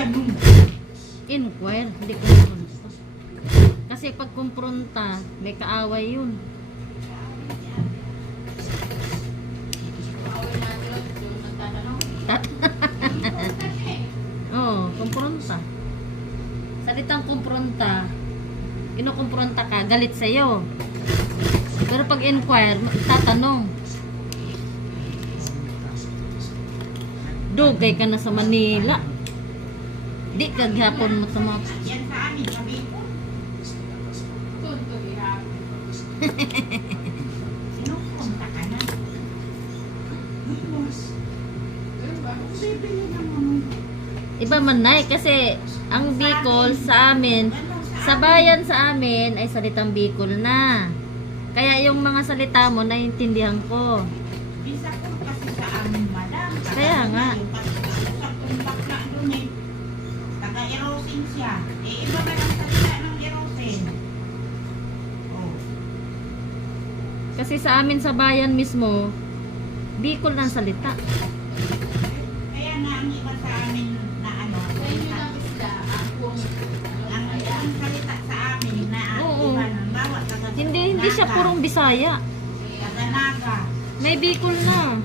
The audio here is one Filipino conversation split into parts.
tanong. Inquire, hindi kumpronta. Kasi pag kumpronta, may kaaway yun. Oo, kumpronta. Salitang kumpronta, kinukumpronta ka, galit sa'yo. Pero pag inquire, tatanong. Dugay ka na sa Manila. Di ka gihapon mo sa mga... Yan sa amin, sabi ko. Sinupunta ka na. Iba man na kasi ang Bicol sa amin, sa bayan sa amin ay salitang Bicol na. Kaya yung mga salita mo naiintindihan ko. Bisa ko kasi sa amin, madam. Kaya nga. Sa tumbak na doon eh. Taga-erosin siya. Eh, iba ka lang salita ng erosin. Oh. Kasi sa amin sa bayan mismo, Bicol na ang salita. Kaya nga ang iba sa amin na ano, ang salita sa amin na Oo. iba ng bawat taga Hindi siya purong Bisaya. taga-naga. May Bicol na.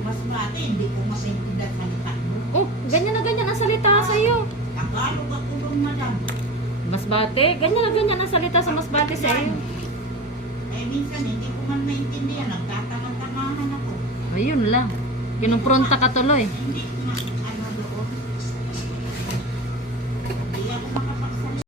Mas bati, hindi ko maintindihan salita mo. Oh, ganyan na ganyan ang salita sa iyo. Tagalog ako doon, madam. Masbate, ganyan na ganyan ang salita sa Masbate sa iyo. Eh, minsan hindi ko man maintindihan. Nagtatangan-tangahan ako. Ayun lang. Kinumpronta ka tuloy. Hindi na, ano doon. Hindi